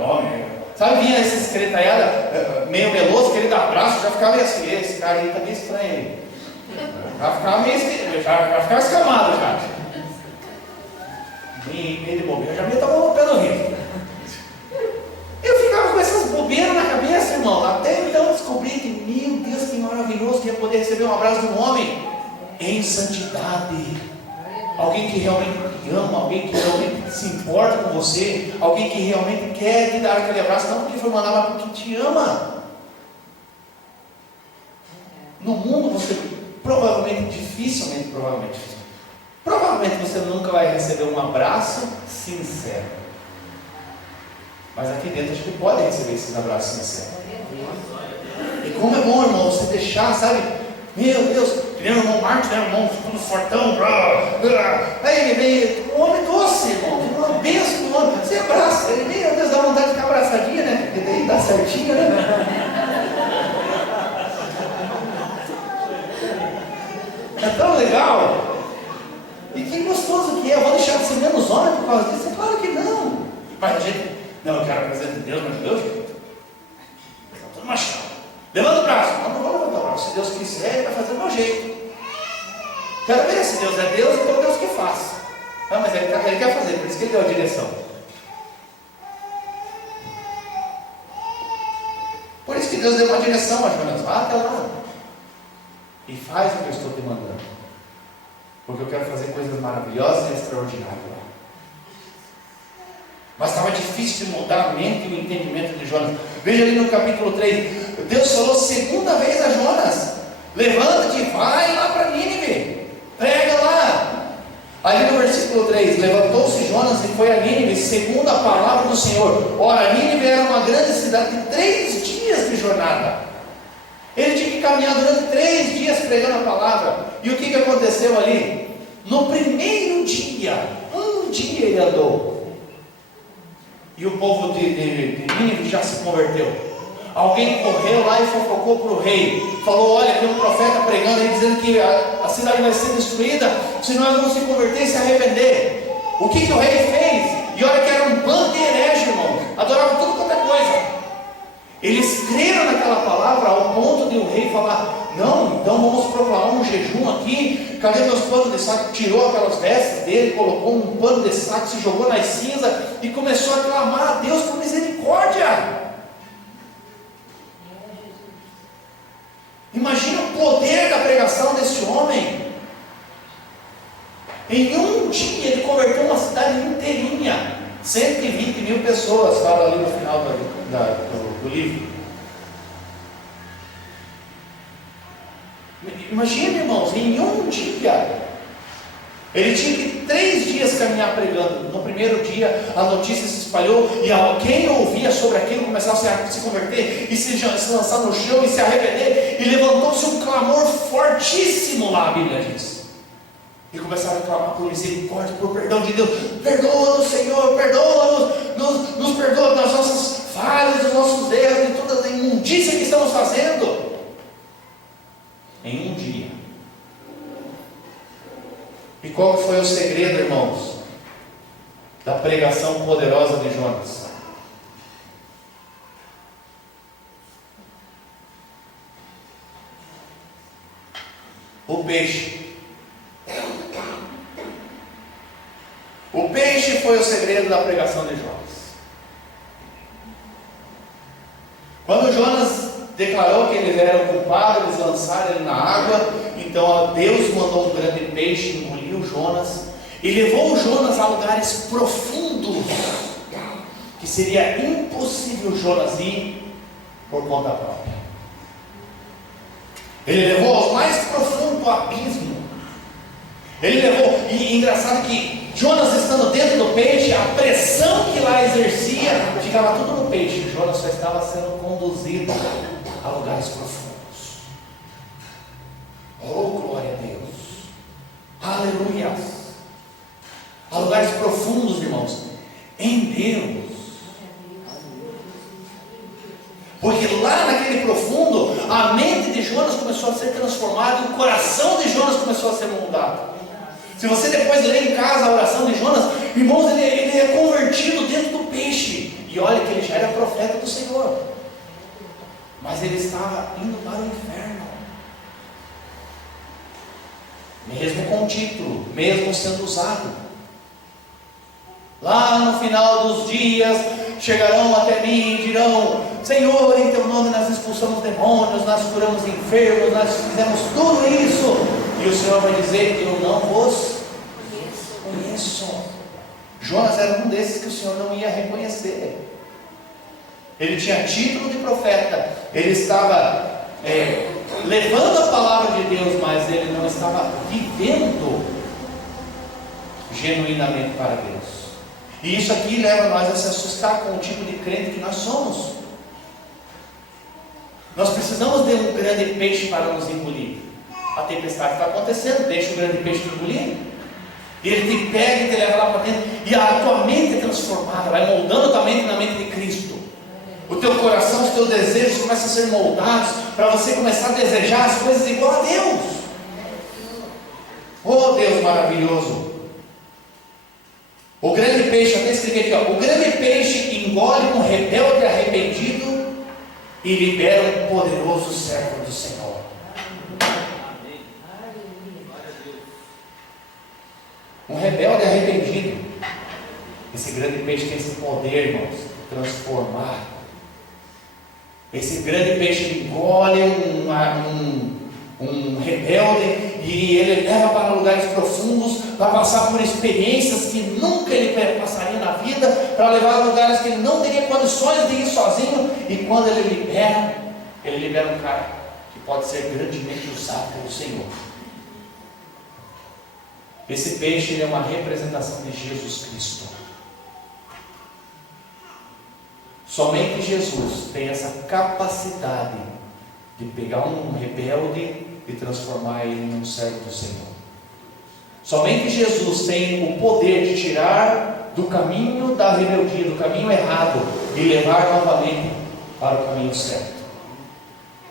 homem. Sabe, vinha esse secretariado meio meloso, que ele dá abraço, já ficava assim, esse cara aí tá meio estranho aí. Já ficava meio já ficava escamado já. Meio de bobeira, já me tomou um pé no rio. Eu ficava com essas bobeiras na cabeça, irmão. Até então eu descobri que, meu Deus, que maravilhoso que ia poder receber um abraço de um homem em santidade. Alguém que realmente te ama, alguém que realmente se importa com você, alguém que realmente quer te dar aquele abraço, não porque foi mandado, mas porque te ama. No mundo você provavelmente você nunca vai receber um abraço sincero. Mas aqui dentro a gente pode receber esses abraços sinceros. E como é bom, irmão, você deixar, sabe? Meu Deus, primeiro irmão Marcos, né? Irmão tudo fortão. Aí ele veio, um homem doce, irmão, uma bênção do homem. Você abraça, ele, meu Deus, dá vontade de ficar abraçadinha, né? Porque daí dá certinho, né? É tão legal. E que gostoso que é. Eu vou deixar de ser menos homem por causa disso? É claro que não. Mas a gente, não, eu quero a presença de Deus, mas Deus, braço. Não vou levantar o braço. Se Deus quiser, Ele vai fazer do meu jeito. Quero ver se Deus é Deus, então Deus que faz. Não, mas ele quer fazer, por isso que Ele deu a direção. Por isso que Deus deu uma direção a Jonas. Vá até lá e faz o que eu estou te mandando, porque eu quero fazer coisas maravilhosas e extraordinárias lá. Mas estava difícil de mudar a mente e o entendimento de Jonas. Veja ali no capítulo 3, Deus falou segunda vez a Jonas: levanta-te e vai lá para Nínive, prega lá. Ali no versículo 3, levantou-se Jonas e foi a Nínive, segundo a palavra do Senhor. Ora, Nínive era uma grande cidade de 3 dias de jornada. Ele tinha que caminhar durante 3 dias pregando a palavra. E o que aconteceu ali? No primeiro dia, um dia ele andou, e o povo de Nínive já se converteu. Alguém correu lá e fofocou para o rei, falou: olha, tem um profeta pregando aí, dizendo que a cidade vai ser destruída se nós não se converter e se arrepender. O que o rei fez? E olha que era um bando de herege, irmão, adoravam tudo quanto é coisa. Eles creram naquela palavra ao ponto de o rei falar: não, então vamos proclamar um jejum aqui. Cadê meus panos de saco? Tirou aquelas vestes dele, colocou um pano de saco, se jogou nas cinzas e começou a clamar a Deus por misericórdia. Imagina o poder da pregação desse homem. Em um dia ele converteu uma cidade inteirinha. 120 mil pessoas, fala ali no final do livro. Imagina, irmãos, em um dia ele tinha que 3 dias caminhar pregando. No primeiro dia a notícia se espalhou, e quem ouvia sobre aquilo começava a se converter e se lançar no chão e se arrepender, e levantou-se um clamor fortíssimo lá, a Bíblia diz. E começaram a clamar por misericórdia, por perdão de Deus. Perdoa-nos, Senhor, perdoa-nos, nos perdoa das nossas falhas, dos nossos erros, de toda a imundícia que estamos fazendo. Em um dia. E qual foi o segredo, irmãos, da pregação poderosa de Jonas? O peixe. O peixe foi o segredo da pregação de Jonas. Quando Jonas declarou que eles eram culpados, eles lançaram ele na água, então Deus mandou um grande peixe, engoliu Jonas e levou Jonas a lugares profundos, que seria impossível Jonas ir por conta própria. Ele levou ao mais profundo abismo. Ele levou, e engraçado que Jonas, estando dentro do peixe, a pressão que lá exercia ficava tudo no peixe. Jonas só estava sendo conduzido a lugares profundos. Oh, glória a Deus! Aleluia! A lugares profundos, irmãos, em Deus. Porque lá naquele profundo, a mente de Jonas começou a ser transformada, e o coração de Jonas começou a ser moldado. Se você depois ler em casa a oração de Jonas, irmãos, ele é convertido dentro do peixe. E olha que ele já era profeta do Senhor, mas ele estava indo para o inferno, mesmo com título, mesmo sendo usado. Lá no final dos dias chegarão até mim e dirão: Senhor, em teu nome nós expulsamos demônios, nós curamos enfermos, nós fizemos tudo isso. E o Senhor vai dizer: eu não vos conheço. Jonas era um desses que o Senhor não ia reconhecer. Ele tinha título de profeta, ele estava levando a palavra de Deus, mas ele não estava vivendo genuinamente para Deus. E isso aqui leva nós a se assustar com o tipo de crente que nós somos. Nós precisamos de um grande peixe para nos engolir. A tempestade está acontecendo, deixa o grande peixe te engolir. Ele te pega e te leva lá para dentro, e a tua mente é transformada, vai moldando a tua mente na mente de Cristo. O teu coração, os teus desejos começam a ser moldados, para você começar a desejar as coisas igual a Deus. Oh, Deus maravilhoso! O grande peixe, até escrevi aqui, o grande peixe engole um rebelde arrependido e libera um poderoso servo do Senhor. Um rebelde arrependido. Esse grande peixe tem esse poder, irmãos, de transformar. Esse grande peixe engole um rebelde e ele leva para lugares profundos, para passar por experiências que nunca ele passaria na vida, para levar a lugares que ele não teria condições de ir sozinho. E quando ele libera um cara que pode ser grandemente usado pelo Senhor. Esse peixe é uma representação de Jesus Cristo. Somente Jesus tem essa capacidade de pegar um rebelde e transformar ele num servo do Senhor. Somente Jesus tem o poder de tirar do caminho da rebeldia, do caminho errado, e levar novamente para o caminho certo.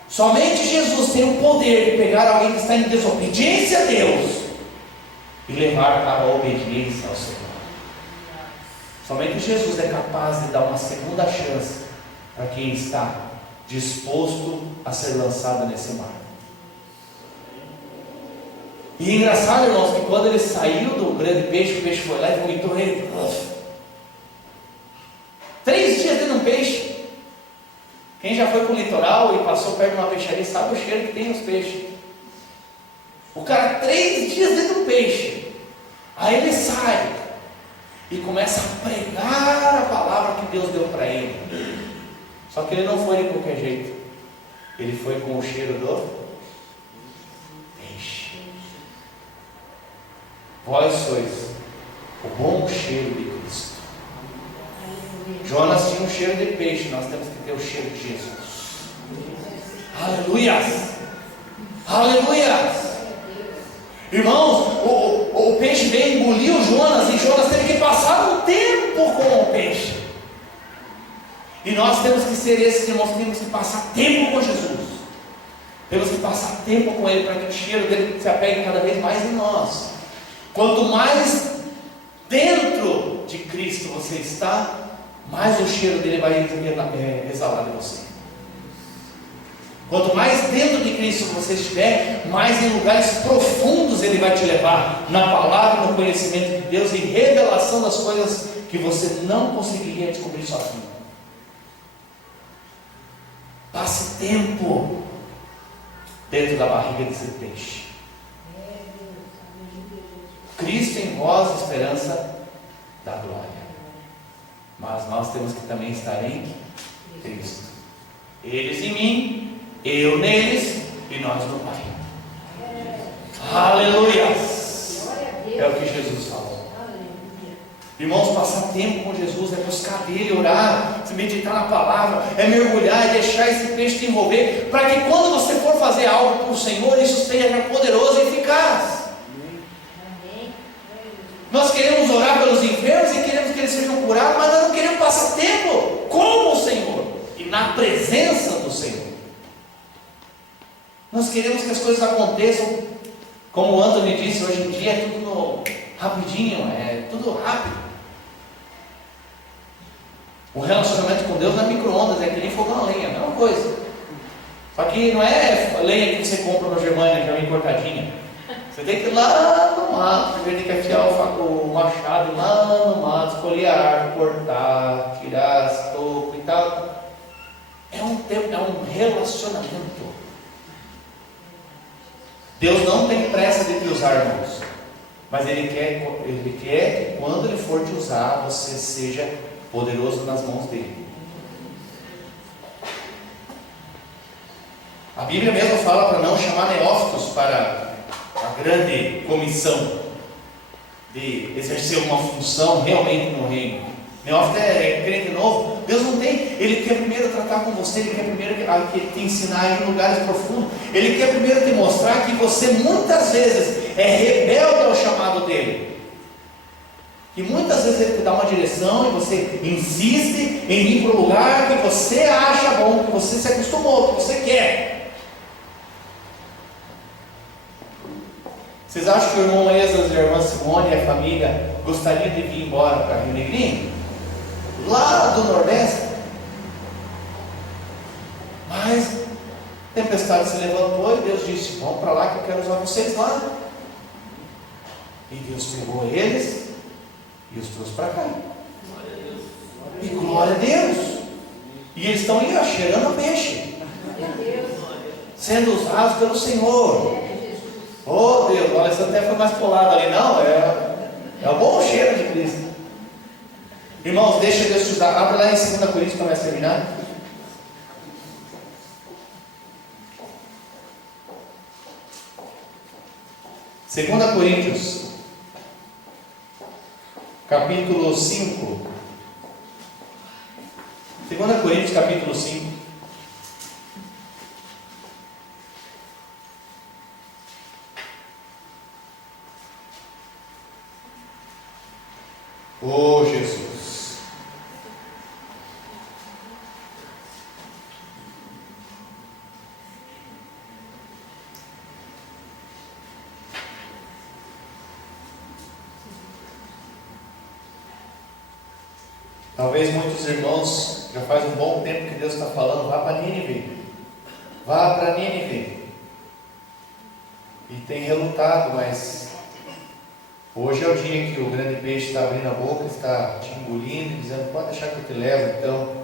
Somente Jesus tem o poder de pegar alguém que está em desobediência a Deus e levar para a obediência ao Senhor. Somente Jesus é capaz de dar uma segunda chance para quem está disposto a ser lançado nesse mar. E é engraçado, irmãos, que quando ele saiu do grande peixe, o peixe foi lá e vomitou ele. 3 dias dentro de um peixe. Quem já foi para o litoral e passou perto de uma peixaria sabe o cheiro que tem nos peixes. O cara 3 dias dentro de um peixe. Aí ele sai e começa a pregar a palavra que Deus deu para ele. Só que ele não foi de qualquer jeito. Ele foi com o cheiro do peixe. Vós sois o bom cheiro de Cristo. Jonas tinha um cheiro de peixe, nós temos que ter o cheiro de Jesus. Aleluias! Aleluias! Irmãos, o peixe veio engolir o Jonas, e Jonas teve que passar um tempo com o peixe. E nós temos que ser esses irmãos, temos que passar tempo com Jesus. Temos que passar tempo com Ele, para que o cheiro dele se apegue cada vez mais em nós. Quanto mais dentro de Cristo você está, mais o cheiro dele vai exalar de você. Quanto mais dentro de Cristo você estiver, mais em lugares profundos Ele vai te levar, na palavra, no conhecimento de Deus e revelação das coisas que você não conseguiria descobrir sozinho. Passe tempo dentro da barriga desse peixe. Cristo em vós, esperança da glória. Mas nós temos que também estar em Cristo. Eles em mim, eu neles e nós no Pai. Aleluias! É o que Jesus falou. Irmãos, passar tempo com Jesus é buscar dele, orar, se meditar na palavra, é mergulhar e deixar esse peixe te envolver, para que quando você for fazer algo para o Senhor, isso seja poderoso e eficaz. Nós queremos orar pelos enfermos e queremos que eles sejam curados, mas nós não queremos passar tempo com o Senhor e na presença do Senhor. Nós queremos que as coisas aconteçam, como o Anthony disse, hoje em dia é tudo rapidinho, é tudo rápido. O relacionamento com Deus não é micro-ondas, é que nem fogão a lenha, é a mesma coisa. Só que não é lenha que você compra no Germânia, já vem cortadinha. Você tem que ir lá no mato, você tem que afiar o machado lá no mato, escolher a árvore, cortar, tirar as tocas e tal. É um relacionamento. Deus não tem pressa de te usar, irmãos, mas Ele quer que quando Ele for te usar, você seja poderoso nas mãos dEle. A Bíblia mesmo fala para não chamar neófitos para a grande comissão de exercer uma função realmente no reino. Neófito é crente novo. Deus não tem, Ele quer primeiro tratar com você, Ele quer primeiro te ensinar em lugares profundos, Ele quer primeiro te mostrar que você muitas vezes é rebelde ao chamado dEle, que muitas vezes Ele te dá uma direção e você insiste em ir para o lugar que você acha bom, que você se acostumou, que você quer. Vocês acham que o irmão Esdras e a irmã Simone e a família gostariam de vir embora para Rio Negrinho? Lá do Nordeste? tempestade se levantou e Deus disse: vão para lá que eu quero usar vocês lá. E Deus pegou eles e os trouxe para cá. E glória a Deus. E eles estão aí, ó, cheirando a peixe, sendo usados pelo Senhor. Oh Deus, o Alessandro até foi mais colado ali. Não, é o bom cheiro de Cristo. Irmãos, deixa Deus te usar. Abre lá em 2 Coríntios para nós terminar. 2 Coríntios, capítulo 5. 2 Coríntios, capítulo 5. Oh, Jesus. Talvez muitos irmãos, já faz um bom tempo que Deus está falando: vá para Nínive, vá para Nínive. E tem relutado, mas hoje é o dia em que o grande peixe está abrindo a boca, está te engolindo e dizendo: pode deixar que eu te levo então.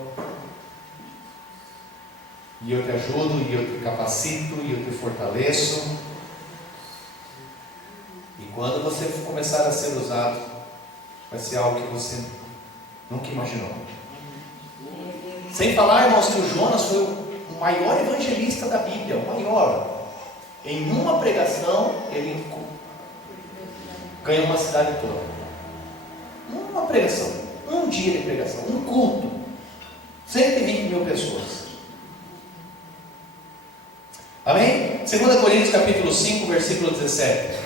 E eu te ajudo, e eu te capacito, e eu te fortaleço. E quando você começar a ser usado, vai ser algo que você nunca imaginou. Sem falar, irmãos, que o Jonas foi o maior evangelista da Bíblia, o maior. Em uma pregação, ele ganhou uma cidade toda. Uma pregação, um dia de pregação, um culto, 120 mil pessoas. Amém? 2 Coríntios capítulo 5, versículo 17.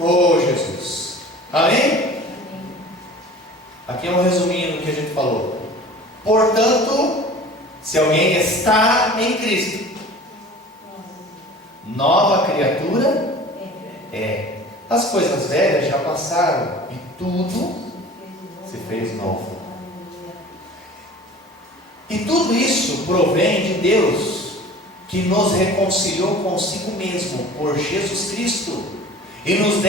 Oh, Jesus. Amém? Aqui é um resuminho do que a gente falou. Portanto, se alguém está em Cristo, nova criatura é. As coisas velhas já passaram e tudo se fez novo. E tudo isso provém de Deus, que nos reconciliou consigo mesmo por Jesus Cristo e nos